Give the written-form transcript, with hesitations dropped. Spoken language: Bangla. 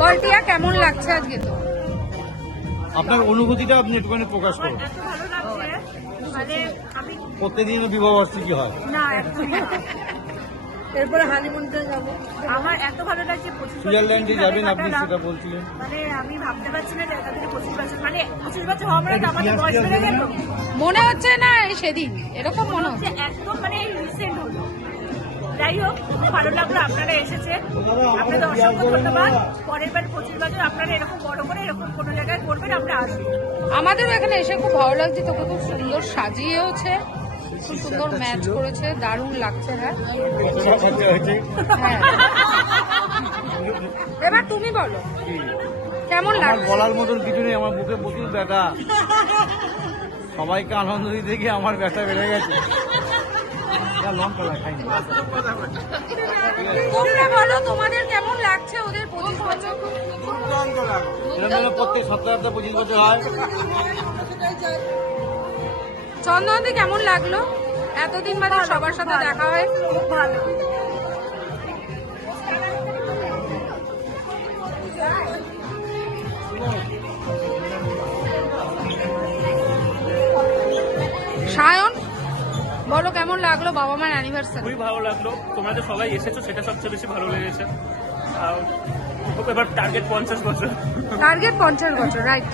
বলটিয়া কেমন লাগছে আজকে? তো আপনার অনুভূতিটা আপনি একটুখানি প্রকাশ করুন। মানে আমি প্রত্যেকদিনও বিবাহ বার্ষিকী হয় না, এরপরে হানিমুনতে যাবো। আমার এত ভালো লাগছে। সুইজারল্যান্ডে যাবেন আপনি, সেটা বলছিলেন। মানে আমি ভাবতে পারছি না যে এটা থেকে 25 বছর, মানে 25 বছর হওয়া মানে আমাদের বয়স বেড়ে গেল। মনে হচ্ছে না সেদিন এরকম মনে হচ্ছে, একদম মানে রিসেন্ট হলো। যাই হোক, খুব ভালো লাগলো আপনারা এসেছেন, আপনাদের অসংখ্য ধন্যবাদ। পরের বার 25 বছর আপনারা এরকম বড় করে এরকম কোনো জায়গায় করবেন, আমরা আসবো। আমাদেরও এখানে এসে খুব ভালো লাগছে। তোকে খুব সুন্দর সাজিয়েওছে, খুব সুন্দর ম্যাচ করেছে, দারুণ লাগছে। হ্যাঁ, এবার তুমি বলো কেমন লাগছে? বলার মতন কিছু নেই, আমার বুকে প্রচুর ব্যথা। সবাইকে আনন্দ দিতে গিয়ে আমার ব্যথা বেড়ে গেছে। তোমরা বলো তোমাদের কেমন লাগছে ওদের 25 বছর? প্রত্যেক সপ্তাহে 25 বছর হয়। চন্দনদি কেমন লাগলো? এতদিন বাদে সবার সাথে দেখা হয়, খুব ভালো। সায়ন বলো কেমন লাগলো বাবা মার অ্যানিভার্সারি? খুবই ভালো লাগলো, তোমরা যে সবাই এসেছো সেটা সবচেয়ে বেশি ভালো লেগেছে। এবার টার্গেট 50 বছর। টার্গেট 50 বছর, রাইট।